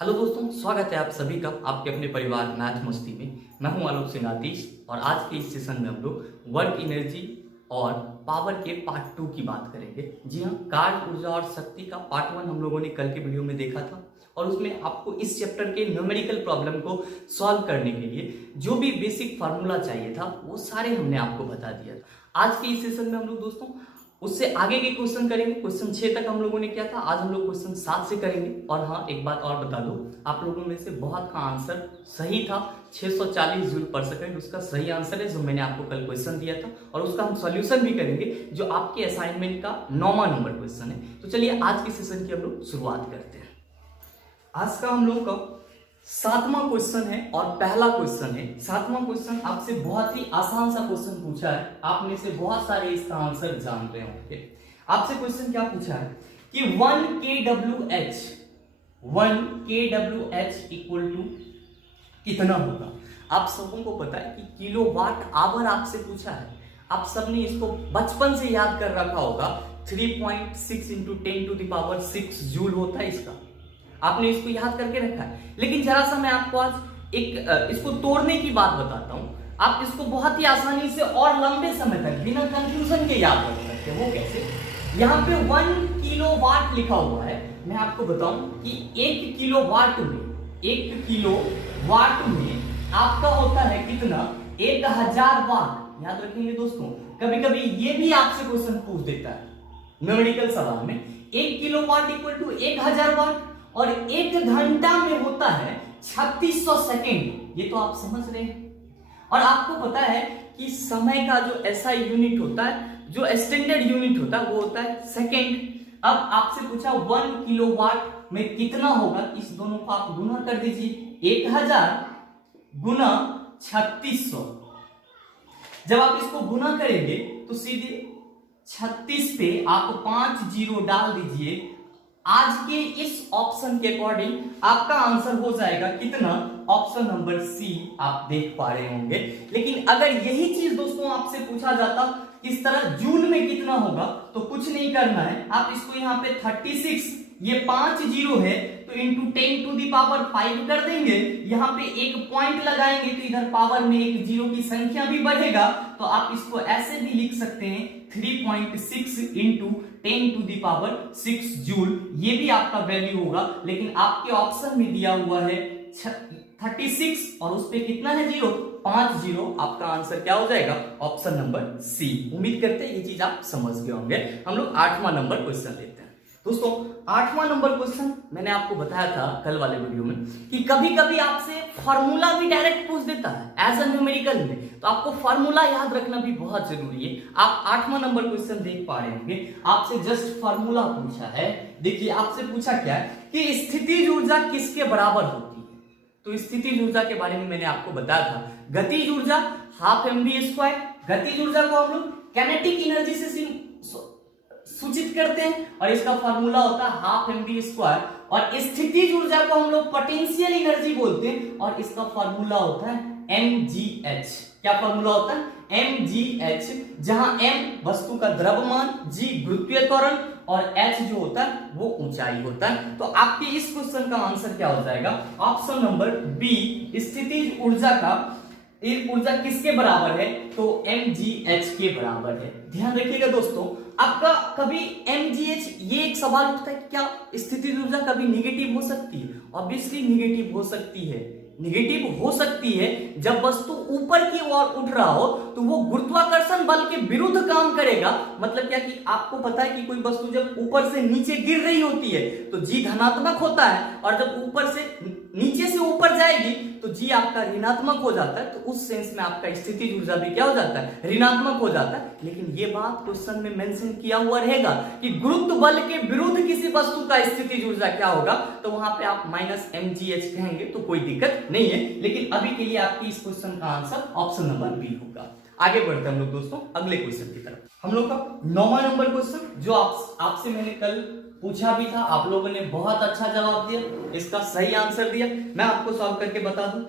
Hello दोस्तों, स्वागत है आप सभी का आपके अपने परिवार मैथ मस्ती में। मैं हूं आलोक सिंह आतिश और आज के इस सेशन में हम लोग वर्क एनर्जी और पावर के पार्ट 2 की बात करेंगे। जी हाँ, कार्य, ऊर्जा और शक्ति का पार्ट 1 हम लोगों ने कल के वीडियो में देखा था और उसमें आपको इस चैप्टर के न्यूमेरिकल प्रॉब्लम को सॉल्व करने के लिए जो भी बेसिक फार्मूला चाहिए था वो सारे हमने आपको बता दिया था। आज के इस सेशन में हम लोग दोस्तों उससे आगे के क्वेश्चन करेंगे। क्वेश्चन 6 तक हम लोगों ने किया था, आज हम लोग क्वेश्चन 7 से करेंगे। और हाँ, एक बात और बता दो, आप लोगों में से बहुत का आंसर सही था। 640 जूल पर सेकंड उसका सही आंसर है जो मैंने आपको कल क्वेश्चन दिया था और उसका हम सॉल्यूशन भी करेंगे जो आपके असाइनमेंट का 9वां नंबर क्वेश्चन है। तो चलिए आज के सेशन की हम लोग शुरुआत करते हैं। आज का हम लोग का 7वां क्वेश्चन है और पहला क्वेश्चन है। 7वां क्वेश्चन आपसे बहुत ही आसान सा क्वेश्चन पूछा है, आप में से बहुत सारे इसका आंसर जान रहे होंगे। आपसे क्वेश्चन क्या पूछा है कि 1 kWh इक्वल टू कितना होगा। आप सबों को पता है कि किलोवाट आवर आपसे पूछा है। आप सबने इसको बचपन से याद कर रखा होगा। 3.6 × 10⁶ जूल होता है इसका, आपने इसको याद करके रखा है। लेकिन जरा सा मैं आपको आज इसको तोड़ने की बात बताता हूं। आप इसको बहुत ही आसानी से और लंबे समय तक बिना कंफ्यूजन के याद रख सकते हैं। वो कैसे? यहाँ पे 1 किलोवाट लिखा हुआ है। मैं आपको बताऊं कि 1 किलोवाट में आपका होता है कितना? 1000 वाट। याद रखेंगे दोस्तों, कभी कभी ये भी आपसे क्वेश्चन पूछ देता है न्यूमेरिकल सवाल में। 1 किलोवाट इक्वल टू 1000 वाट और 1 घंटा में होता है 3600 सेकेंड। ये तो आप समझ रहे हैं। और आपको पता है कि समय का जो ऐसा यूनिट होता है, जो स्टैंडर्ड यूनिट होता है, वो होता है सेकेंड। अब आपसे पूछा 1 किलोवाट में कितना होगा, इस दोनों को आप गुना कर दीजिए। 1000 गुना 3600। जब आप इसको गुना करेंगे तो सीधे 36 पे आप 5 जीरो डाल दीजिए। आज के इस ऑप्शन के अकॉर्डिंग आपका आंसर हो जाएगा कितना? ऑप्शन नंबर सी आप देख पा रहे होंगे। लेकिन अगर यही चीज दोस्तों आपसे पूछा जाता इस तरह जूल में कितना होगा, तो कुछ नहीं करना है। आप इसको यहाँ पे 36, ये 5 जीरो है तो इंटू 10⁵ कर देंगे। यहाँ पे एक पॉइंट लगाएंगे तो इधर पावर में एक जीरो की संख्या भी बढ़ेगा। तो आप इसको ऐसे भी लिख सकते हैं 3.6 × 10⁶ जूल। ये भी आपका वैल्यू होगा। लेकिन आपके ऑप्शन में दिया हुआ है 36 और उस पे कितना है? Zero, 5 zero. आपका आंसर क्या हो जाएगा? Option number C. उम्मीद करते हैं ये चीज आप समझ गए होंगे। हम लोग 8वां नंबर क्वेश्चन लेते हैं। दोस्तों 8वां नंबर क्वेश्चन मैंने आपको बताया था कल वाले वीडियो में कि कभी कभी आपसे फॉर्मूला भी डायरेक्ट पूछ देता है एज अ न्यूमेरिकल में, तो आपको फॉर्मूला याद रखना भी बहुत जरूरी है। आप 8वां नंबर क्वेश्चन देख पा रहे होंगे, आपसे जस्ट फॉर्मूला पूछा है। देखिए आपसे पूछा क्या है कि स्थितिज ऊर्जा किसके बराबर होती है। तो स्थितिज ऊर्जा के बारे में मैंने आपको बताया था, गतिज ऊर्जा ½ गतिज ऊर्जा को हम लोग काइनेटिक एनर्जी से सूचित करते हैं और इसका फार्मूला होता है ½ और स्थितिज ऊर्जा को हम लोग पोटेंशियल एनर्जी बोलते हैं और इसका फार्मूला होता है mgh। क्या फार्मूला होता है? mgh, जहां m वस्तु का द्रव्यमान, g गुरुत्वीय त्वरण और h जो होता है वो ऊंचाई होता है। तो आपके इस क्वेश्चन का आंसर क्या हो जाएगा? ऑप्शन नंबर बी, स्थितिज ऊर्जा का ऊर्जा किसके बराबर है? तो mgh के बराबर है। ध्यान रखिएगा दोस्तों, आपका कभी mgh ये एक सवाल उठता है कि क्या स्थितिज ऊर्जा कभी निगेटिव हो सकती है? ऑब्वियसली निगेटिव हो सकती है। निगेटिव हो सकती है जब वस्तु ऊपर की ओर उठ रहा हो तो वो गुरुत्वाकर्षण बल के विरुद्ध काम करेगा। मतलब क्या कि आपको पता है कि कोई वस्तु जब ऊपर से नीचे गिर रही होती है तो जी धनात्मक होता है और जब ऊपर से नीचे से ऊपर जाएगी तो जी आपका ऋणात्मक हो जाता है। तो उस सेंस में आपका स्थितिज ऊर्जा भी क्या हो जाता है? ऋणात्मक हो जाता है। लेकिन ये बात क्वेश्चन में मेंशन किया हुआ रहेगा कि गुरुत्व बल के विरुद्ध किसी वस्तु का स्थितिज ऊर्जा क्या होगा, तो वहां पे आप -mgh कहेंगे तो कोई दिक्कत नहीं है। लेकिन अभी के लिए आपकी इस क्वेश्चन का आंसर ऑप्शन नंबर बी होगा। आगे बढ़ते हैं हम लोग दोस्तों अगले क्वेश्चन की तरफ। हम लोग का 9वां नंबर क्वेश्चन जो आपसे मैंने कल पूछा भी था, आप लोगों ने बहुत अच्छा जवाब दिया, इसका सही आंसर दिया। मैं आपको सॉल्व करके बता दूं।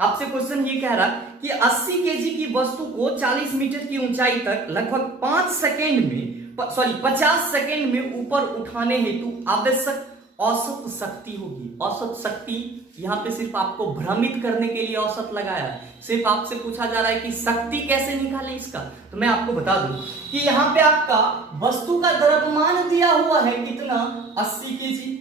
आपसे क्वेश्चन ये कह रहा कि 80 केजी की वस्तु को 40 मीटर की ऊंचाई तक लगभग 50 सेकेंड में ऊपर उठाने हेतु आवश्यक औसत शक्ति होगी। औसत शक्ति यहाँ पे सिर्फ आपको भ्रमित करने के लिए औसत लगाया है। सिर्फ आपसे पूछा जा रहा है कि शक्ति कैसे निकालें इसका। तो मैं आपको बता दूं कि यहाँ पे आपका वस्तु का द्रव्यमान दिया हुआ है कितना, 80 केजी।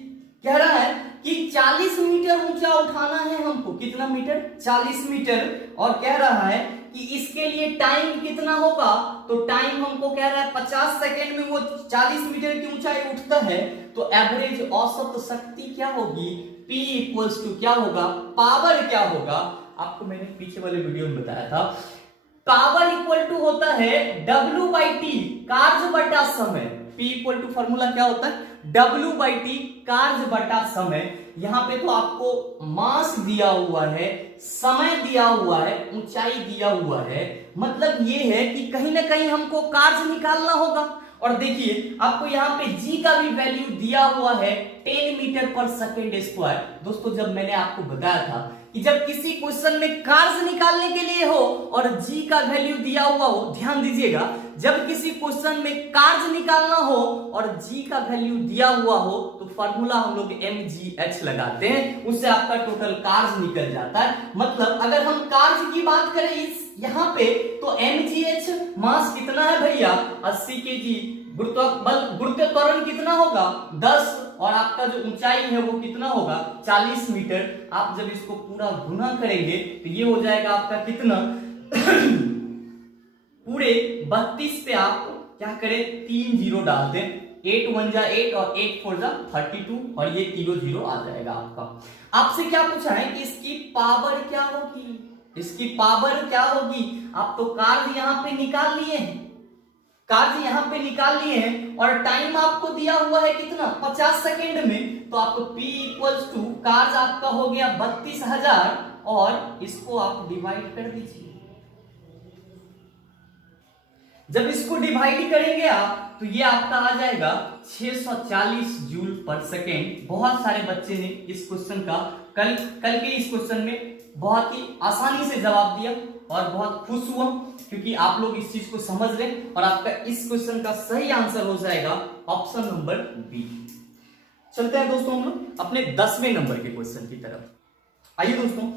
कह रहा है कि 40 मीटर ऊंचा उठाना है हमको। कितना मीटर, 40 मीटर। और कह रहा है कि इसके लिए टाइम कितना होगा, तो टाइम हमको कह रहा है 50 सेकेंड में वो 40 मीटर की ऊंचाई उठता है। तो एवरेज औसत शक्ति क्या होगी, P इक्वल्स टू क्या होगा, पावर क्या होगा। आपको मैंने पीछे वाले वीडियो में बताया था, पावर इक्वल टू होता है W/T, कार्य बटा समय। P इक्वल टू फॉर्मूला क्या होता है, W/T, कार्य बटा समय। यहां पे तो आपको मास दिया हुआ है, समय दिया हुआ है, ऊंचाई दिया हुआ है। मतलब ये है कि कहीं ना कहीं हमको कार्य निकालना होगा। और देखिए आपको यहाँ पे G का भी वैल्यू दिया हुआ है 10 मीटर पर सेकेंड स्क्वायर। दोस्तों जब मैंने आपको बताया था कि जब किसी क्वेश्चन में कार्य निकालने के लिए हो और G का वैल्यू दिया हुआ हो, ध्यान दीजिएगा, जब किसी क्वेश्चन में कार्य निकालना हो और G का वैल्यू दिया हुआ हो तो फॉर्मूला हम लोग mgh लगाते हैं, उससे आपका टोटल कार्य निकल जाता है। मतलब अगर हम कार्य की बात करें इस यहाँ पे तो mgh मास कितना है भैया, 80 केजी। गुरुत्व त्वरण कितना होगा, 10। और आपका जो ऊंचाई है वो कितना होगा, 40 मीटर। आप जब इसको पूरा गुना करेंगे तो ये हो जाएगा आपका कितना पूरे 32 पे आप क्या करें, 3 जीरो डाल दें। 8 1 जा 8 और 8 4 जा 32 और ये 0 0 आ जाएगा आपका। आपसे क्या पूछा है कि इसकी पावर क्या होगी, इसकी पावर क्या होगी। आप तो कार्य यहाँ पे निकाल लिए हैं, कार्य यहाँ पे निकाल लिए हैं और टाइम आपको दिया हुआ है कितना, 50 सेकेंड में। तो आपको P इक्वल्स टू कार्य आपका हो गया 32,000 और इसको आप डिवाइड कर दीजिए। जब इसको डिवाइड करेंगे आप तो ये आपका आ जाएगा 640 जूल पर सेकेंड। बहुत सारे बच्चे ने इस क्वेश्चन का कल के इस क्वेश्चन में बहुत ही आसानी से जवाब दिया और बहुत खुश हुआ क्योंकि आप लोग इस चीज को समझ लें और आपका इस क्वेश्चन का सही आंसर हो जाएगा ऑप्शन नंबर बी। चलते हैं दोस्तों हम लोग अपने 10वें नंबर के क्वेश्चन की तरफ। आइए दोस्तों,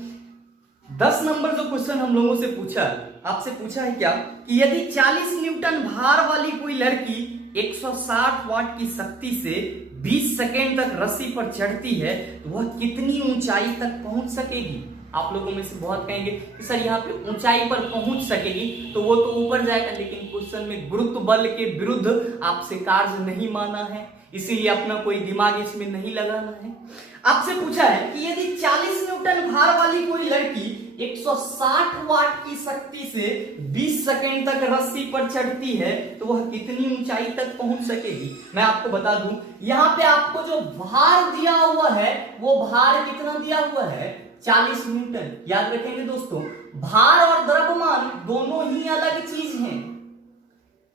10 नंबर जो क्वेश्चन हम लोगों से पूछा, आपसे पूछा है क्या कि यदि 40 न्यूटन भार वाली कोई लड़की 160 वाट की शक्ति से 20 सेकेंड तक रस्सी पर चढ़ती है तो वह कितनी ऊंचाई तक पहुंच सकेगी। आप लोगों में से बहुत कहेंगे कि सर यहाँ पे ऊंचाई पर पहुंच सकेगी तो वो तो ऊपर जाएगा, लेकिन क्वेश्चन में गुरुत्व बल के विरुद्ध आपसे कार्य नहीं माना है, इसीलिए अपना कोई दिमाग इसमें नहीं लगाना है। आपसे पूछा है कि यदि 40 न्यूटन भार वाली कोई लड़की 160 वाट की शक्ति से 20 सेकेंड तक रस्सी पर चढ़ती है तो वह कितनी ऊंचाई तक पहुंच सकेगी। मैं आपको बता दूं, यहाँ पे आपको जो भार दिया हुआ है वो भार कितना दिया हुआ है, 40 न्यूटन। याद रखेंगे दोस्तों, भार और द्रव्यमान दोनों ही अलग चीज हैं।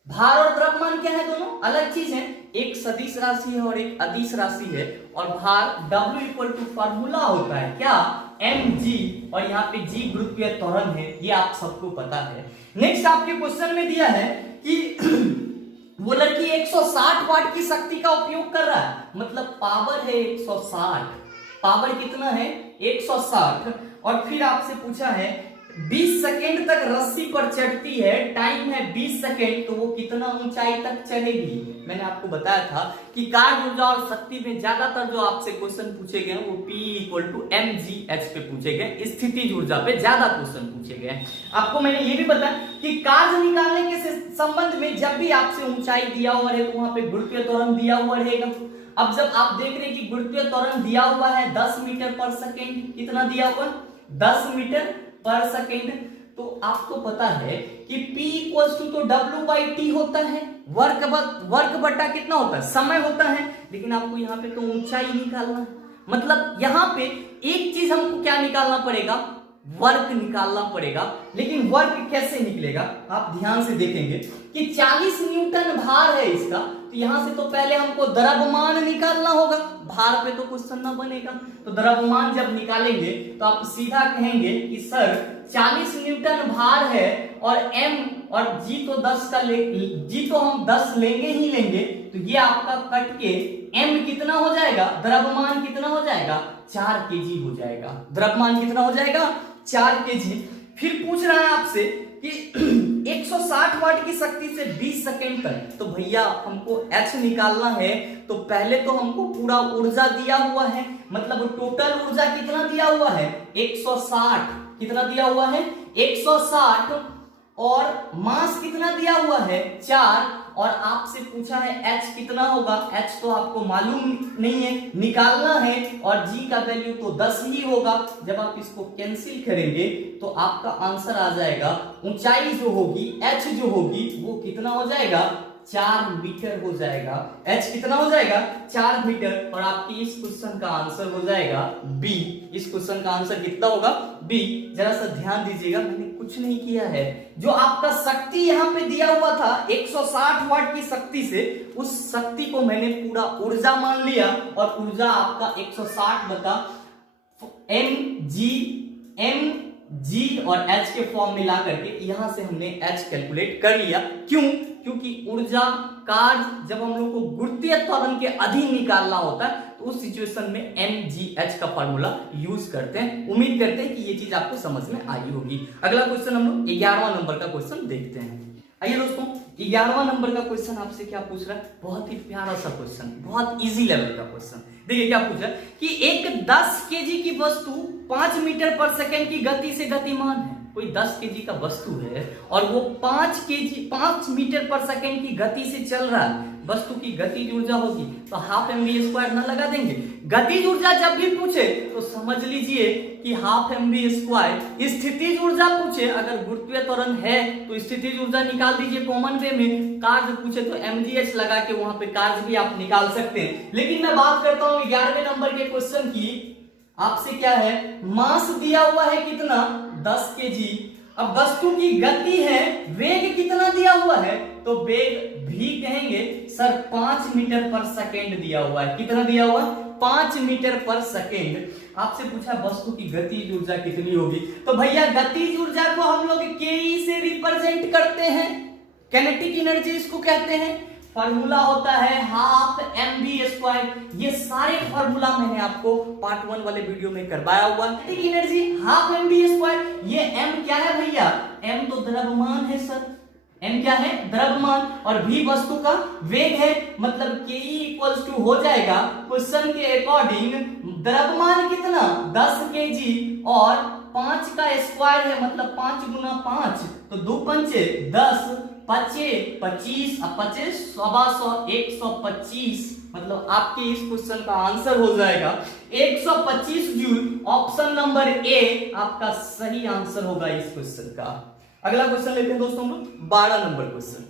भार और द्रव्यमान क्या है, दोनों अलग चीज हैं। एक सदिश राशि है और एक अदिश राशि है। और भार W इक्वल टू फॉर्मूला होता है क्या, mg, और यहाँ पे g गुरुत्वीय त्वरण है, ये आप सबको पता है। नेक्स्ट आपके क्वेश्चन में दिया है कि वो लड़की 160 वाट की शक्ति का उपयोग कर रहा है, मतलब पावर है 160, पावर कितना है 160। और फिर आपसे पूछा है 20 सेकेंड तक रस्सी पर चढ़ती है, टाइम है 20 सेकेंड, तो वो कितना ऊंचाई तक चढ़ेगी। मैंने आपको बताया था कि कार्य ऊर्जा और शक्ति में ज्यादातर जो आपसे क्वेश्चन पूछे गए वो P इक्वल टू mgh पे पूछे गए, स्थितिज ऊर्जा पे ज्यादा क्वेश्चन पूछे गए। आपको मैंने ये भी बताया कि कार्य निकालने के संबंध में जब भी आपसे ऊंचाई दिया हुआ है तो वहां पे गुरुत्वीय त्वरण दिया हुआ रहेगा। अब जब आप देख रहे हैं कि गुरुत्वीय त्वरण दिया हुआ है 10 मीटर पर सेकेंड, कितना दिया हुआ 10 मीटर पर सेकेंड, तो आपको पता है कि P इक्वल्स टू तो W/T होता है, वर्ग बटा कितना होता है, समय होता है। लेकिन आपको यहाँ पे तो ऊंचाई निकालना है, मतलब यहाँ पे एक चीज हमको क्या निकालना पड़ेगा, वर्ग निकालना पड़ेगा। लेकिन वर्ग कैसे निकलेगा, आप ध्यान से देखेंगे कि 40 न्यूटन भार है इसका, तो यहां से तो पहले हमको द्रव्यमान निकालना होगा, भार पे तो क्वेश्चन ना बनेगा। तो द्रव्यमान जब निकालेंगे तो आप सीधा कहेंगे कि सर 40 न्यूटन भार है और m और g तो 10 का जी तो हम 10 लेंगे ही लेंगे, तो ये आपका कट के m कितना हो जाएगा, द्रव्यमान कितना हो जाएगा, 4 kg हो जाएगा। द्रव्यमान कितना हो जाएगा, 4 kg। फिर पूछ रहा है आपसे कि 160 वाट की शक्ति से 20 सेकेंड तक, तो भैया हमको H निकालना है, तो पहले तो हमको पूरा ऊर्जा दिया हुआ है, मतलब टोटल ऊर्जा कितना दिया हुआ है, 160। कितना दिया हुआ है, 160, और मास कितना दिया हुआ है, 4, और आपसे पूछा है H कितना होगा। H तो आपको मालूम नहीं है, निकालना है, और G का वैल्यू तो 10 ही होगा। जब आप इसको कैंसिल करेंगे तो आपका आंसर आ जाएगा, ऊंचाई जो होगी H जो होगी वो कितना हो जाएगा, 4 मीटर हो जाएगा। H कितना हो जाएगा, 4 मीटर, और आपकी इस क्वेश्चन का आंसर हो जाएगा B। इस क्वेश्चन का आंसर कितना होगा, B। जरा सा ध्यान दीजिएगा, मैंने कुछ नहीं किया है, जो आपका शक्ति यहाँ पे दिया हुआ था 160 वाट की शक्ति से, उस शक्ति को मैंने पूरा ऊर्जा मान लिया, और ऊर्जा आपका 160 बटा mg और h के फॉर्म में ला करके यहां से हमने h कैलकुलेट कर लिया। क्यों? क्योंकि ऊर्जा कार्य जब हम लोग को गुरुत्वीय त्वरण के अधीन निकालना होता है, तो उस सिचुएशन में mgh का फार्मूला यूज करते हैं। उम्मीद करते हैं कि ये चीज आपको समझ में आई होगी। अगला क्वेश्चन हम लोग 11वां नंबर का क्वेश्चन देखते हैं। आइए दोस्तों, 11वां नंबर का क्वेश्चन आपसे क्या पूछ रहा है, बहुत ही प्यारा सा क्वेश्चन, बहुत इजी लेवल का क्वेश्चन। देखिए क्या पूछ रहा है कि एक 10 केजी की वस्तु 5 मीटर पर सेकंड की गति से गतिमान है। कोई 10 केजी का वस्तु है और वो 5 मीटर पर सेकंड की गति से चल रहा है। वस्तु की गतिज ऊर्जा होगी तो हाफ mv² ना लगा देंगे। गतिज ऊर्जा जब भी पूछे तो समझ लीजिए कि हाफ mv²। स्थितिज ऊर्जा पूछे, अगर गुरुत्वीय त्वरण है तो स्थितिज ऊर्जा निकाल दीजिए कॉमन वे में। कार्य पूछे तो mgh लगा के वहां पे कार्य भी आप निकाल सकते हैं। लेकिन मैं बात करता हूं 11वें नंबर के क्वेश्चन की। आपसे क्या है, मास दिया हुआ है कितना, 10 केजी। अब वस्तु की गति है, वेग कितना दिया हुआ है, तो वेग भी कहेंगे सर 5 मीटर पर सेकेंड दिया हुआ है। कितना दिया हुआ है, 5 मीटर पर सेकेंड। आपसे पूछा वस्तु की गतिज ऊर्जा कितनी होगी, तो भैया गतिज ऊर्जा को हम लोग ke से रिप्रेजेंट करते हैं, काइनेटिक एनर्जी इसको कहते हैं। फार्मूला होता है हाफ mv²। ये सारे फार्मूला मैंने आपको पार्ट 1 वाले वीडियो में करवाया हुआ है। Kinetic energy half mv²। ये m क्या है भैया, m तो द्रव्यमान है सर, m क्या है, द्रव्यमान, और v वस्तु का वेग है, मतलब ke इक्वल्स टू हो जाएगा क्वेश्चन के अकॉर्डिंग द्रव्यमान कितना 10 kg और 5 का स्क्वायर है, मतलब 5 गुना 5 तो 2 पंचे 10, 5 25, 25 100 125, मतलब आपके इस क्वेश्चन का आंसर हो जाएगा 125 जूल। ऑप्शन नंबर ए आपका सही आंसर होगा इस क्वेश्चन का। अगला क्वेश्चन लेते हैं दोस्तों हम लोग 12 नंबर क्वेश्चन।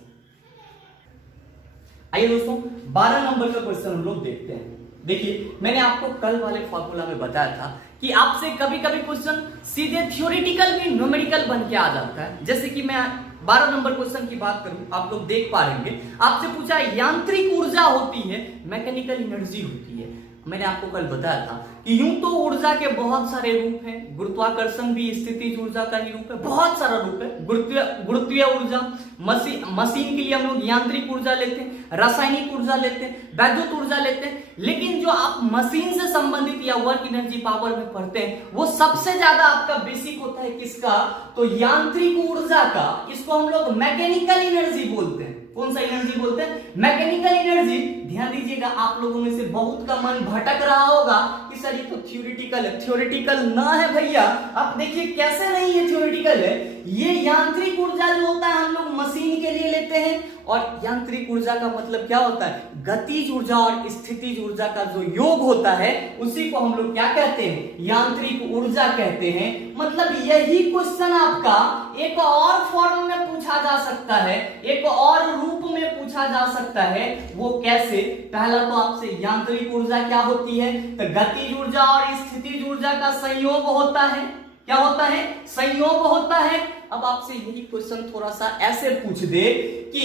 आइए दोस्तों 12 नंबर का क्वेश्चन हम लोग देखते हैं। देखिए मैंने आपको कल वाले फॉर्मूला में बताया था कि आपसे कभी कभी क्वेश्चन सीधे थ्योरेटिकल भी न्यूमेरिकल बन के आ जाता है। जैसे कि मैं 12 नंबर क्वेश्चन की बात करूं, आप लोग देख पा रहे हैं, आपसे पूछा यांत्रिक ऊर्जा होती है, मैकेनिकल एनर्जी होती है। मैंने आपको कल बताया था कि यूं तो ऊर्जा के बहुत सारे रूप हैं, गुरुत्वाकर्षण भी स्थितिज ऊर्जा का ही रूप है, बहुत सारा रूप है। गुरुत्वीय ऊर्जा, मशीन के लिए हम लोग यांत्रिक ऊर्जा लेते हैं, रासायनिक ऊर्जा लेते हैं, वैद्युत ऊर्जा लेते हैं। लेकिन जो आप मशीन से संबंधित या वर्क एनर्जी पावर में पढ़ते हैं, वो सबसे ज्यादा आपका बेसिक होता है किसका, तो यांत्रिक ऊर्जा का। इसको हम लोग मैकेनिकल एनर्जी बोलते हैं। कौन सा एनर्जी बोलते हैं, मैकेनिकल एनर्जी। ध्यान दीजिएगा, आप लोगों में से बहुत का मन भटक रहा होगा कि सर ये तो थ्योरेटिकल है। थ्योरेटिकल ना है भैया, आप देखिए कैसे नहीं है थ्योरेटिकल है। ये यांत्रिक ऊर्जा जो होता है हम लोग मशीन के लिए लेते हैं, और यांत्रिक ऊर्जा का मतलब क्या होता है, गतिज ऊर्जा और स्थितिज ऊर्जा का जो योग होता है उसी को हम लोग क्या कहते हैं, यांत्रिक ऊर्जा कहते हैं। मतलब यही क्वेश्चन आपका एक और फॉर्म में पूछा जा सकता है, एक और रूप में पूछा जा सकता है। वो कैसे, पहला तो आपसे यांत्रिक ऊर्जा क्या होती है, तो गतिज ऊर्जा और स्थितिज ऊर्जा का संयोग होता है। क्या होता है, संयोग होता है। अब आपसे यही क्वेश्चन थोड़ा सा ऐसे पूछ दे कि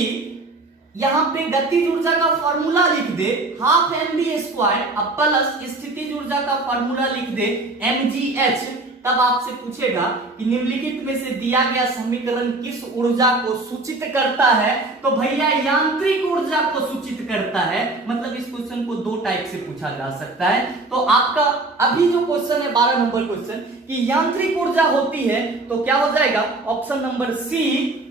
यहां पे गतिज ऊर्जा का फॉर्मूला लिख दे हाफ mv² अब प्लस स्थितिज ऊर्जा का फॉर्मूला लिख दे mgh। तब आपसे पूछेगा कि निम्नलिखित में से दिया गया समीकरण किस ऊर्जा को सूचित करता है, तो भैया यांत्रिक ऊर्जा को सूचित करता है। मतलब इस क्वेश्चन को दो टाइप से पूछा जा सकता है। तो आपका अभी जो क्वेश्चन है 12 नंबर क्वेश्चन कि यांत्रिक ऊर्जा होती है, तो क्या हो जाएगा ऑप्शन नंबर सी,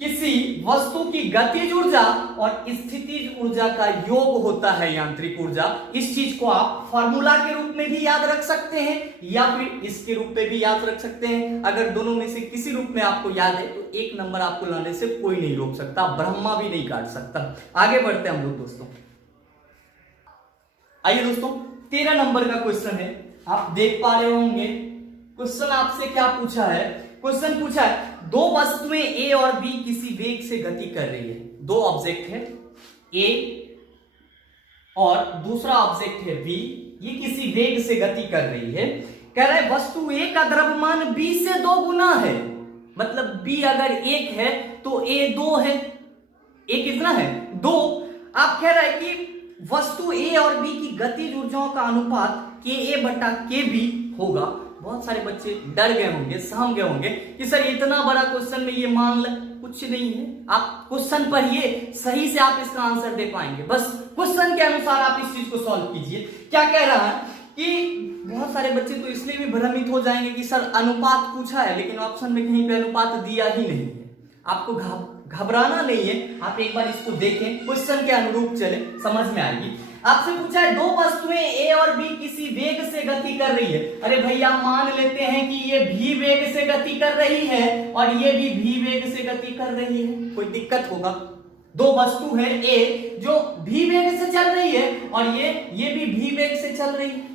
किसी वस्तु की गतिज ऊर्जा और स्थितिज ऊर्जा का योग होता है यांत्रिक ऊर्जा। इस चीज को आप फार्मूला के रूप में भी याद रख सकते हैं या फिर इसके रूप में भी याद रख सकते हैं। अगर दोनों में से किसी रूप में आपको याद है तो 1 नंबर आपको लाने से कोई नहीं रोक सकता, ब्रह्मा भी नहीं काट सकता। आगे बढ़ते हैं हम लोग दोस्तों। आइए दोस्तों 13 नंबर का क्वेश्चन है, आप देख पा रहे होंगे। क्वेश्चन आपसे क्या पूछा है, क्वेश्चन पूछा है दो वस्तुएं ए और बी किसी वेग से गति कर रही है। दो ऑब्जेक्ट है ए और दूसरा ऑब्जेक्ट है बी, ये किसी वेग से गति कर रही है। कह रहा है वस्तु ए का द्रव्यमान बी से 2 गुना है। मतलब बी अगर 1 है तो ए 2 है। ए कितना है 2। आप कह रहा है कि वस्तु ए और बी की गतिज ऊर्जाओं का अनुपात के ए बटा के बी होगा। बहुत सारे बच्चे डर गए होंगे, सहम गए होंगे कि सर इतना बड़ा क्वेश्चन में ये मान ले, कुछ नहीं है। आप क्वेश्चन पढ़िए, सही से आप इसका आंसर दे पाएंगे। बस क्वेश्चन के अनुसार आप इस चीज को सॉल्व कीजिए। क्या कह रहा है कि बहुत सारे बच्चे तो इसलिए भी भ्रमित हो जाएंगे कि सर अनुपात पूछा है लेकिन ऑप्शन में कहीं पे अनुपात दिया ही नहीं है। आपको घबराना नहीं है, आप एक बार इसको देखें, क्वेश्चन के अनुरूप चले, समझ में आएगी। आपसे पूछा है दो वस्तुएं ए और बी किसी वेग से गति कर रही है। अरे भैया मान लेते हैं कि ये भी वेग से गति कर रही है और ये भी वेग से गति कर रही है, कोई दिक्कत होगा? दो वस्तु है ए जो भी वेग से चल रही है और ये भी वेग से चल रही है।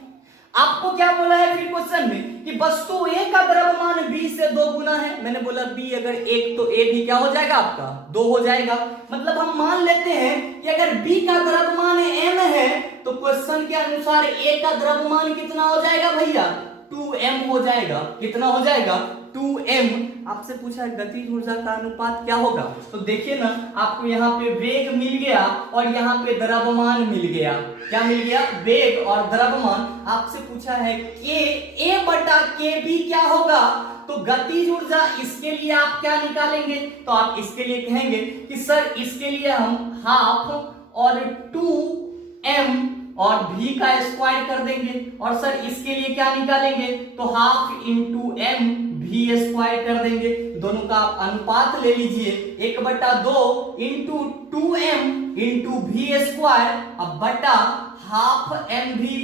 आपको क्या बोला है फिर क्वेश्चन में कि वस्तु ए का द्रव्यमान बी से 2 गुना है। मैंने बोला बी अगर 1 तो ए भी क्या हो जाएगा आपका 2 हो जाएगा। मतलब हम मान लेते हैं कि अगर बी का द्रव्यमान m है तो क्वेश्चन के अनुसार ए का द्रव्यमान कितना हो जाएगा भैया 2m हो जाएगा। कितना हो जाएगा 2m। आपसे पूछा गतिज ऊर्जा का अनुपात क्या होगा, तो देखिए ना आपको यहाँ पे वेग मिल गया और यहाँ पे द्रव्यमान मिल गया। क्या मिल गया वेग और द्रव्यमान। आपसे पूछा है ए बटा के बी क्या होगा, तो गतिज ऊर्जा इसके लिए आप क्या निकालेंगे, तो आप इसके लिए कहेंगे कि सर इसके लिए हम हाफ और 2m और v का स्क्वायर कर देंगे और सर इसके लिए क्या निकालेंगे तो half into m v square कर देंगे। दोनों का आप अनुपात ले लीजिए 1/2 into 2m into v square अब बटा half M V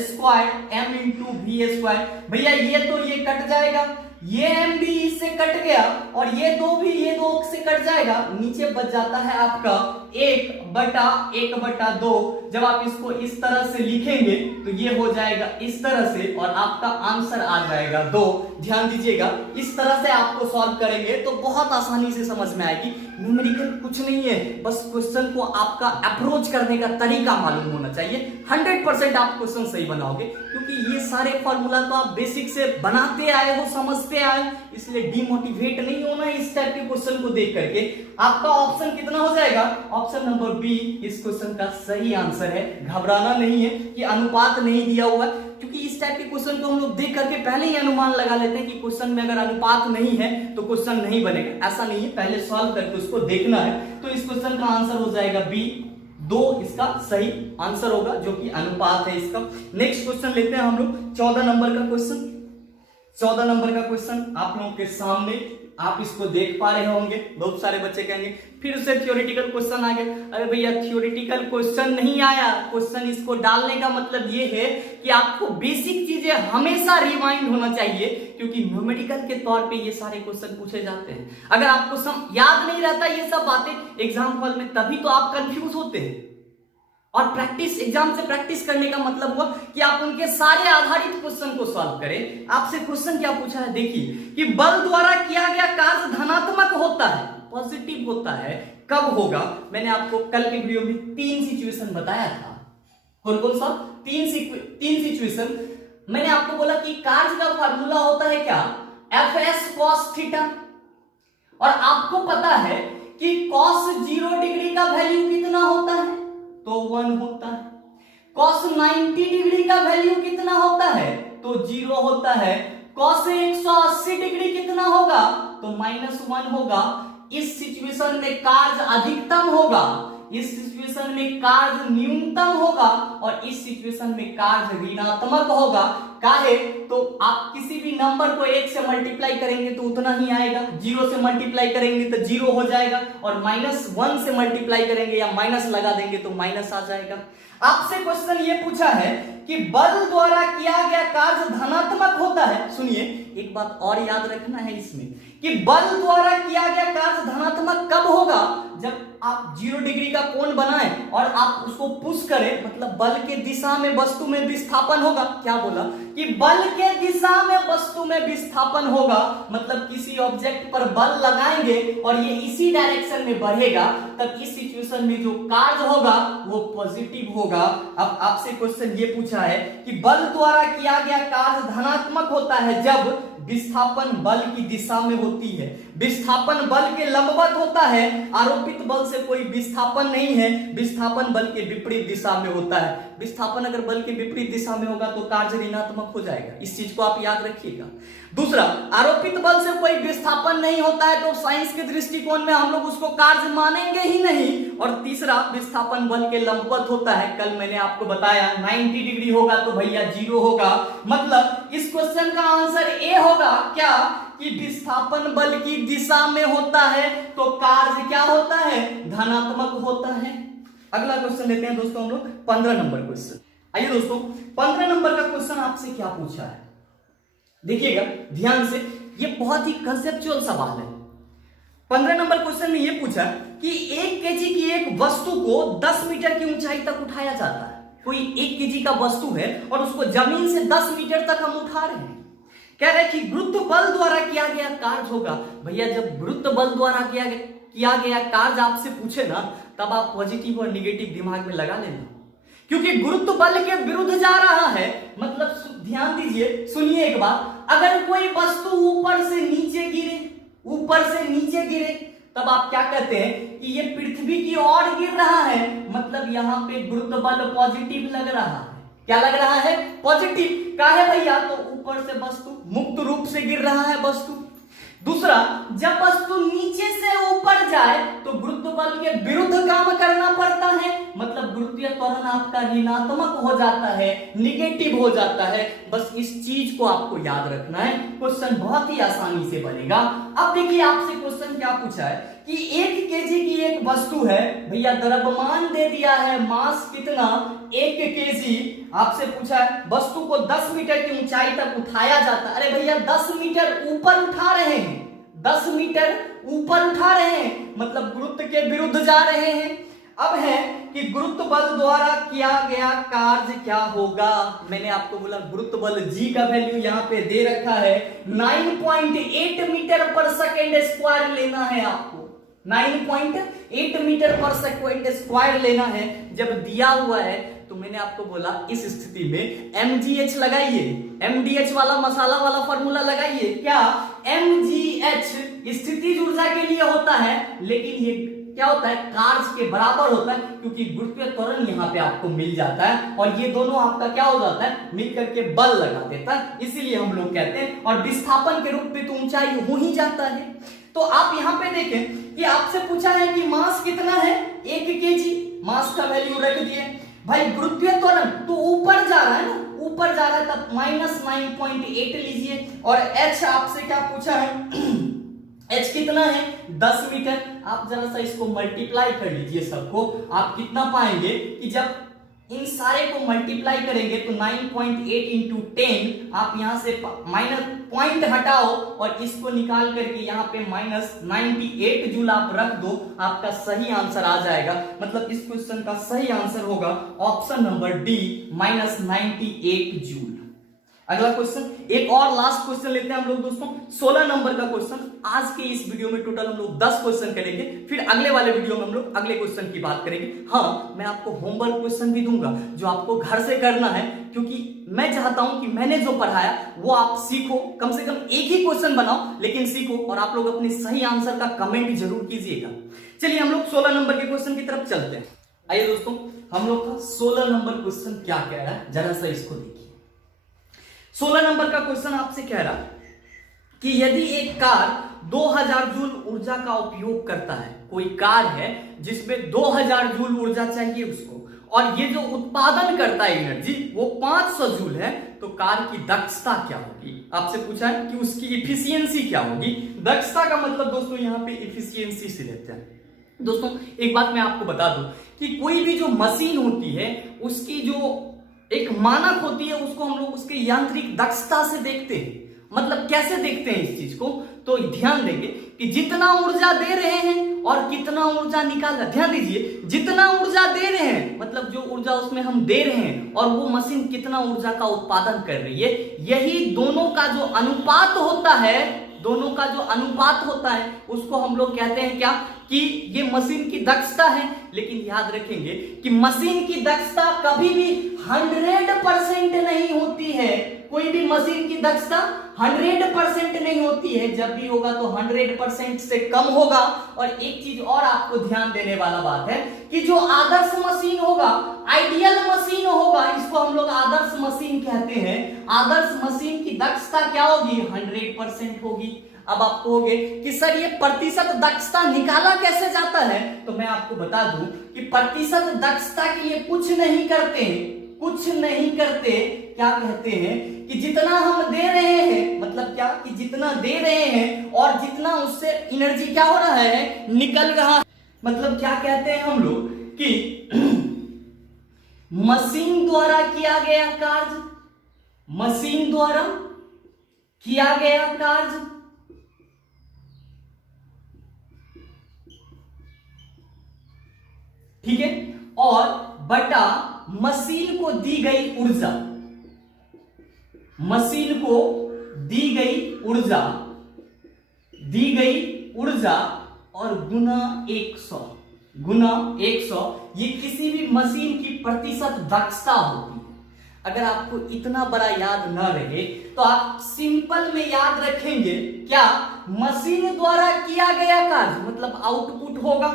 square m into V square. भैया ये तो ये कट जाएगा, ये m भी इससे कट गया और ये 2 भी ये 2 से कट जाएगा। नीचे बच जाता है आपका 1/1/2। जब आप इसको इस तरह से लिखेंगे तो ये हो जाएगा इस तरह से और आपका आंसर आ जाएगा 2। ध्यान दीजिएगा, इस तरह से आपको सॉल्व करेंगे तो बहुत आसानी से समझ में आएगी। न्यूमेरिकल कुछ नहीं है, बस क्वेश्चन को आपका अप्रोच करने का तरीका मालूम होना चाहिए। 100% आप क्वेश्चन सही बनाओगे क्योंकि ये सारे फॉर्मूला तो आप बेसिक से बनाते आए हो, समझते आए, इसलिए डिमोटिवेट नहीं होना इस टाइप के क्वेश्चन को देख करके। आपका ऑप्शन कितना हो जाएगा, ऑप्शन नंबर बी इस क्वेश्चन का सही आंसर है। घबराना नहीं है कि अनुपात नहीं दिया हुआ, क्योंकि इस टाइप के क्वेश्चन को हम लोग देख करके पहले ही अनुमान लगा लेते हैं कि क्वेश्चन में अगर अनुपात नहीं है तो क्वेश्चन नहीं बनेगा। ऐसा नहीं है, पहले सॉल्व करके उसको देखना है। तो इस क्वेश्चन का आंसर हो जाएगा बी, 2 इसका सही आंसर होगा जो कि अनुपात है इसका। नेक्स्ट क्वेश्चन लेते हैं हम लोग 14 नंबर का क्वेश्चन। 14 नंबर का क्वेश्चन आप लोगों के सामने, आप इसको देख पा रहे होंगे। बहुत सारे बच्चे कहेंगे फिर से थ्योरेटिकल क्वेश्चन आ गया। अरे भैया थ्योरेटिकल क्वेश्चन नहीं आया, क्वेश्चन इसको डालने का मतलब ये है कि आपको बेसिक चीजें हमेशा रिवाइंड होना चाहिए, क्योंकि न्यूमेरिकल के तौर पे ये सारे क्वेश्चन पूछे जाते हैं। अगर आपको याद नहीं रहता ये सब बातें एग्जाम हॉल में, तभी तो आप कंफ्यूज होते हैं। और प्रैक्टिस, एग्जाम से प्रैक्टिस करने का मतलब हुआ कि आप उनके सारे आधारित क्वेश्चन को सॉल्व करें। आपसे क्वेश्चन क्या पूछा है देखिए कि बल द्वारा किया गया कार्य धनात्मक होता है, पॉजिटिव होता है, कब होगा। मैंने आपको कल के वीडियो में 3 सिचुएशन बताया था। कौन कौन सा 3 सिचुएशन। मैंने आपको बोला कि कार्य का फार्मूला होता है क्या, एफ कॉस थीटा, और आपको पता है कि कॉस 0 डिग्री का वैल्यू कितना होता है, तो 1 होता है। कॉस 90 डिग्री का वैल्यू कितना होता है, तो 0 होता है। cos 180 डिग्री कितना होगा, तो -1 होगा। इस सिचुएशन में कार्य अधिकतम होगा, इस सिचुएशन में कार्य न्यूनतम होगा और इस सिचुएशन में कार्य ऋणात्मक होगा। काहे, तो आप किसी भी नंबर को 1 से मल्टीप्लाई करेंगे तो उतना ही आएगा, 0 से मल्टीप्लाई करेंगे तो 0 हो जाएगा और -1 से मल्टीप्लाई करेंगे या माइनस लगा देंगे तो माइनस आ जाएगा। आपसे क्वेश्चन ये पूछा है कि बल द्वारा किया गया कार्य धनात्मक होता है। सुनिए, एक बात और याद रखना है इसमें कि बल द्वारा किया गया कार्य धनात्मक कब होगा, जब आप 0 डिग्री का कोण बनाएं और आप उसको पुश करें, मतलब बल के दिशा में वस्तु में विस्थापन होगा। क्या बोला कि बल के दिशा में वस्तु में विस्थापन होगा, मतलब किसी ऑब्जेक्ट पर बल लगाएंगे और ये इसी डायरेक्शन में बढ़ेगा, तब इस सिचुएशन में जो कार्य होगा वो पॉजिटिव होगा। अब आपसे क्वेश्चन ये पूछा है कि बल द्वारा किया गया कार्य धनात्मक होता है जब विस्थापन बल की दिशा में होती है, विस्थापन बल के लंबवत होता है, आरोपित बल से कोई विस्थापन नहीं है, विस्थापन बल के विपरीत दिशा में होता है। विस्थापन अगर बल के विपरीत दिशा में होगा तो कार्य ऋणात्मक हो जाएगा, इस चीज को आप याद रखिएगा। दूसरा, आरोपित बल से कोई विस्थापन नहीं होता है तो साइंस के दृष्टिकोण में हम लोग उसको कार्य मानेंगे ही नहीं। और तीसरा, विस्थापन बल के लंबवत होता है, कल मैंने आपको बताया 90 डिग्री होगा तो भैया 0 होगा। मतलब इस क्वेश्चन का आंसर ए होगा क्या, कि विस्थापन बल की दिशा में होता है तो कार्य क्या होता है, धनात्मक होता है। अगला क्वेश्चन लेते हैं दोस्तों हम लोग 15 नंबर क्वेश्चन। आइए दोस्तों, 15 नंबर का क्वेश्चन आपसे क्या पूछा है, देखिएगा ध्यान से, ये बहुत ही कंसेप्चुअल सवाल है। 15 नंबर क्वेश्चन में ये पूछा कि 1 केजी की एक वस्तु को 10 मीटर की ऊंचाई तक उठाया जाता है। कोई 1 केजी का वस्तु है और उसको जमीन से 10 मीटर तक हम उठा रहे हैं। कह रहे कि गुरुत्व बल द्वारा किया गया कार्य होगा। भैया जब गुरुत्व बल द्वारा किया गया कार्य आपसे पूछे ना, तब आप पॉजिटिव और निगेटिव दिमाग में लगा लेना, क्योंकि गुरुत्व बल के विरुद्ध जा रहा है। मतलब ध्यान दीजिए, सुनिए एक बात, अगर कोई वस्तु ऊपर से नीचे गिरे, ऊपर से नीचे गिरे, तब आप क्या कहते हैं कि ये पृथ्वी की ओर गिर रहा है, मतलब यहां पे गुरुत्व बल पॉजिटिव लग रहा है। क्या लग रहा है, पॉजिटिव। क्या है भैया, तो ऊपर से वस्तु मुक्त रूप से गिर रहा है वस्तु। दूसरा, जब वस्तु नीचे से ऊपर जाए तो गुरुत्व बल के विरुद्ध काम करना पड़ता है, मतलब गुरुत्वीय त्वरण आपका ऋणात्मक हो जाता है, निगेटिव हो जाता है। बस इस चीज को आपको याद रखना है, क्वेश्चन बहुत ही आसानी से बनेगा। अब देखिए आपसे क्वेश्चन क्या पूछा है कि 1 केजी की एक वस्तु है, भैया द्रव्यमान दे दिया है, मास कितना 1 केजी। आपसे पूछा है वस्तु को 10 मीटर की ऊंचाई तक उठाया जाता है। अरे भैया 10 मीटर ऊपर उठा रहे हैं, 10 मीटर ऊपर उठा रहे हैं, मतलब गुरुत्व के विरुद्ध जा रहे हैं। अब है कि गुरुत्व बल द्वारा किया गया कार्य क्या होगा। मैंने आपको बोला गुरुत्व बल G का वैल्यू यहाँ पे दे रखा है, 9.8 मीटर पर सेकेंड स्क्वायर लेना है आपको, 9.8 मीटर पर सेकेंड स्क्वायर लेना है। जब दिया हुआ है तो मैंने आपको बोला इस स्थिति में mgh लगाइए, mdh वाला मसाला वाला फॉर्मूला लगाइए। क्या, mgh स्थितिज ऊर्जा के लिए होता है, लेकिन ये क्या होता है, कार्य के बराबर होता है, क्योंकि गुरुत्वीय त्वरण यहाँ पे आपको मिल जाता है और ये दोनों आपका क्या हो जाता है, मिलकर के बल लगा देता है। इसीलिए हम लोग कहते हैं, और विस्थापन के रूप में तो ऊंचाई हो ही जाता है। तो आप यहाँ पे देखें कि आपसे पूछा है कि मास कितना है, 1 केजी, मास का वैल्यू रख दिए। भाई गुरुत्वीय त्वरण तो ऊपर जा रहा है ना, ऊपर जा रहा है, तब -9.8 लीजिए। और h आपसे क्या पूछा है, h कितना है, 10 मीटर। आप जरा सा इसको मल्टीप्लाई कर लीजिए सबको, आप कितना पाएंगे कि जब इन सारे को मल्टीप्लाई करेंगे तो 9.8 इंटू 10, आप यहां से माइनस पॉइंट हटाओ और इसको निकाल करके यहाँ पे -98 जूल आप रख दो, आपका सही आंसर आ जाएगा। मतलब इस क्वेश्चन का सही आंसर होगा ऑप्शन नंबर डी, -98 जूल। अगला क्वेश्चन, एक और लास्ट क्वेश्चन लेते हैं हम लोग दोस्तों, 16 नंबर का क्वेश्चन। आज के इस वीडियो में टोटल हम लोग 10 क्वेश्चन करेंगे, फिर अगले वाले वीडियो में हम लोग अगले क्वेश्चन की बात करेंगे। हाँ, मैं आपको होमवर्क क्वेश्चन भी दूंगा जो आपको घर से करना है, क्योंकि मैं चाहता हूं कि मैंने जो पढ़ाया वो आप सीखो, कम से कम एक ही क्वेश्चन बनाओ लेकिन सीखो, और आप लोग अपने सही आंसर का कमेंट जरूर कीजिएगा। चलिए हम लोग 16 नंबर के क्वेश्चन की तरफ चलते हैं। आइए दोस्तों, हम लोग का 16 नंबर क्वेश्चन क्या कह रहा है, जरा सा इसको देखिए। 16 नंबर का क्वेश्चन आपसे कह रहा है कि यदि एक कार 2000 जूल ऊर्जा का उपयोग करता है, कोई कार है जिसमें 2000 जूल ऊर्जा चाहिए उसको, और ये जो उत्पादन करता है एनर्जी वो 500 जूल है, तो कार की दक्षता क्या होगी? आपसे पूछा है कि उसकी इफिशियंसी क्या होगी। दक्षता का मतलब दोस्तों यहाँ पे इफिशियंसी से लेते हैं। दोस्तों एक बात मैं आपको बता दूं कि कोई भी जो मशीन होती है उसकी जो एक मानक होती है उसको हम लोग उसके यांत्रिक दक्षता से देखते हैं। मतलब कैसे देखते हैं इस चीज को, तो ध्यान देंगे कि जितना ऊर्जा दे रहे हैं और कितना ऊर्जा निकाल रहे हैं। ध्यान दीजिए, जितना ऊर्जा दे रहे हैं मतलब जो ऊर्जा उसमें हम दे रहे हैं और वो मशीन कितना ऊर्जा का उत्पादन कर रही है, यही दोनों का जो अनुपात होता है, दोनों का जो अनुपात होता है उसको हम लोग कहते हैं क्या, कि ये मशीन की दक्षता है। लेकिन याद रखेंगे कि मशीन की दक्षता कभी भी 100% नहीं होती है। कोई भी मशीन की दक्षता 100% नहीं होती है, जब भी होगा तो 100% से कम होगा। और एक चीज और आपको ध्यान देने वाला बात है कि जो आदर्श मशीन होगा, आइडियल मशीन होगा, इसको हम लोग आदर्श मशीन कहते हैं। आदर्श मशीन की दक्षता क्या होगी? 100% होगी। अब आप कहोगे कि सर ये प्रतिशत दक्षता निकाला कैसे जाता है, तो मैं आपको बता दूं कि प्रतिशत दक्षता के लिए कुछ नहीं करते, क्या कहते हैं कि जितना हम दे रहे हैं, मतलब क्या कि जितना दे रहे हैं और जितना उससे एनर्जी क्या हो रहा है, निकल रहा है। मतलब क्या कहते हैं हम लोग कि मशीन द्वारा किया गया कार्य, मशीन द्वारा किया गया कार्य ठीक है, और बटा मशीन को दी गई ऊर्जा, मशीन को दी गई ऊर्जा और गुना 100, ये किसी भी मशीन की प्रतिशत दक्षता होती है। अगर आपको इतना बड़ा याद ना रहे तो आप सिंपल में याद रखेंगे क्या, मशीन द्वारा किया गया कार्य मतलब आउटपुट होगा,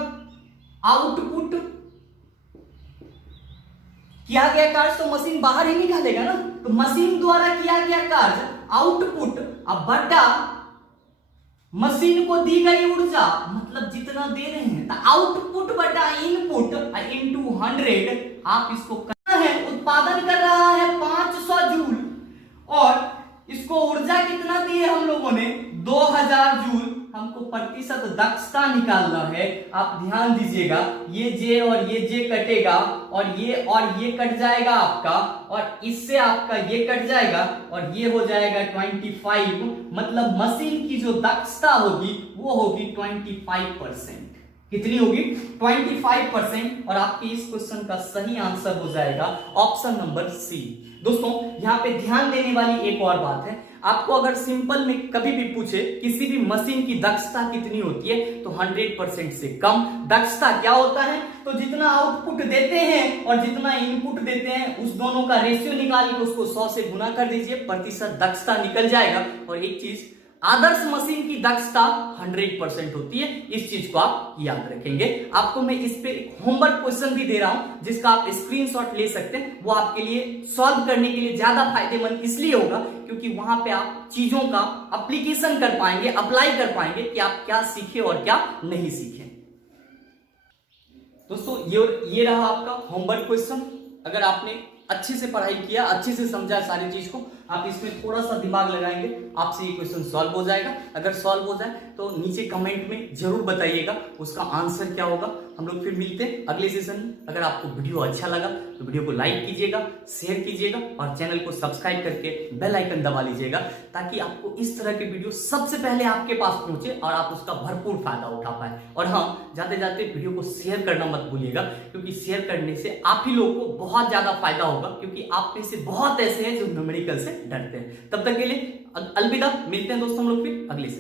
आउटपुट किया गया कार्य तो मशीन बाहर ही निकालेगा ना, तो मशीन द्वारा किया गया कार्य आउटपुट, अब बटा मशीन को दी गई ऊर्जा मतलब जितना दे रहे हैं, तो आउटपुट बटा इनपुट इनटू 100। आप इसको करना है, उत्पादन कर रहा है 500 जूल और इसको ऊर्जा कितना दी है हम लोगों ने, 2000 जूल। हमको प्रतिशत दक्षता निकालना है। आप ध्यान दीजिएगा, ये जे और ये जे कटेगा और ये कट जाएगा आपका, और इससे आपका ये कट जाएगा और ये हो जाएगा 25। मतलब मशीन की जो दक्षता होगी वो होगी 25%। कितनी होगी? 25%। और आपके इस क्वेश्चन का सही आंसर हो जाएगा ऑप्शन नंबर सी। दोस्तों यहाँ पे ध्यान देने वाली एक और बात है, आपको अगर सिंपल में कभी भी पूछे किसी भी मशीन की दक्षता कितनी होती है, तो 100% से कम। दक्षता क्या होता है, तो जितना आउटपुट देते हैं और जितना इनपुट देते हैं उस दोनों का रेशियो निकाल के उसको 100 से गुना कर दीजिए, प्रतिशत दक्षता निकल जाएगा। और एक चीज, आदर्श मशीन की दक्षता 100% होती है, इस चीज को आप याद रखेंगे। आपको मैं इस पे होमवर्क क्वेश्चन भी दे रहा हूं जिसका आप स्क्रीनशॉट ले सकते हैं, वो आपके लिए सॉल्व करने के लिए ज्यादा फायदेमंद इसलिए होगा क्योंकि वहां पे आप चीजों का एप्लीकेशन कर पाएंगे, अप्लाई कर पाएंगे कि आप क्या सीखे और क्या नहीं सीखे। दोस्तों ये रहा आपका होमवर्क क्वेश्चन। अगर आपने अच्छे से पढ़ाई किया, अच्छे से समझा सारी चीज को, आप इसमें थोड़ा सा दिमाग लगाएंगे, आपसे ये क्वेश्चन सॉल्व हो जाएगा। अगर सॉल्व हो जाए तो नीचे कमेंट में जरूर बताइएगा उसका आंसर क्या होगा। हम लोग फिर मिलते हैं अगले सेशन में। अगर आपको वीडियो अच्छा लगा तो वीडियो को लाइक कीजिएगा, शेयर कीजिएगा और चैनल को सब्सक्राइब करके बेल आइकन दबा लीजिएगा ताकि आपको इस तरह के वीडियो सबसे पहले आपके पास पहुंचे और आप उसका भरपूर फायदा उठा पाए। और हाँ, जाते जाते वीडियो को शेयर करना मत भूलिएगा क्योंकि शेयर करने से आप ही लोगों को बहुत ज्यादा फायदा होगा, क्योंकि आप में से बहुत ऐसे हैं जो न्यूमेरिकल से डरते हैं। तब तक के लिए अलविदा, मिलते हैं दोस्तों हम लोग फिर अगले से।